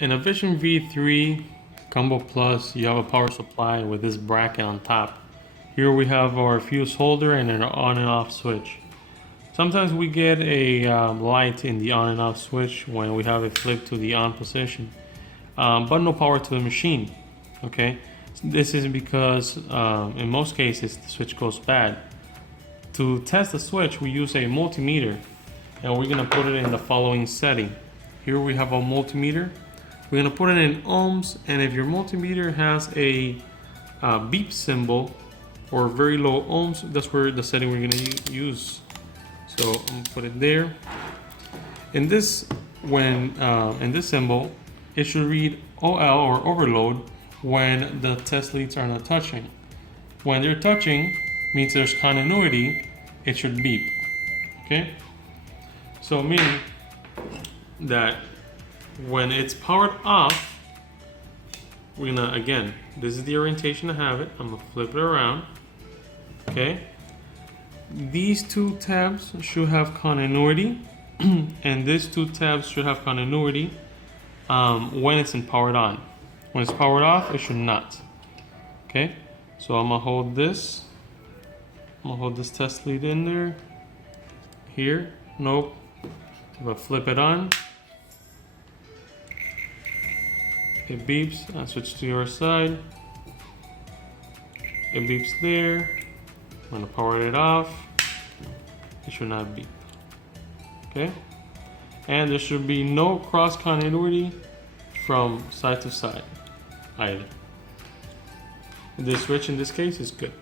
In a Vision V3 Combo Plus, you have a power supply with this bracket on top. Here we have our fuse holder and an on and off switch. Sometimes we get a light in the on and off switch when we have it flipped to the on position, but no power to the machine. Okay, this is because in most cases the switch goes bad. To test the switch, we use a multimeter, and we're gonna put it in the following setting. Here we have a multimeter. We're gonna put it in ohms, and if your multimeter has a beep symbol or very low ohms, that's where the setting we're gonna use. So I'm gonna put it there. In this, in this symbol, it should read OL or overload when the test leads are not touching. When they're touching, means there's continuity, it should beep. Okay? So meaning that when it's powered off, we're gonna, again, this is the orientation to have it. I'm gonna flip it around. Okay? These two tabs should have continuity, and these two tabs should have continuity when it's in powered on. When it's powered off, it should not. Okay? So I'm gonna hold this. I'm gonna hold this test lead in there. Here, nope. I'm gonna flip it on. It beeps. I switch to your side. It beeps there. I'm gonna power it off. It should not beep. Okay? And there should be no cross continuity from side to side either. This switch in this case is good.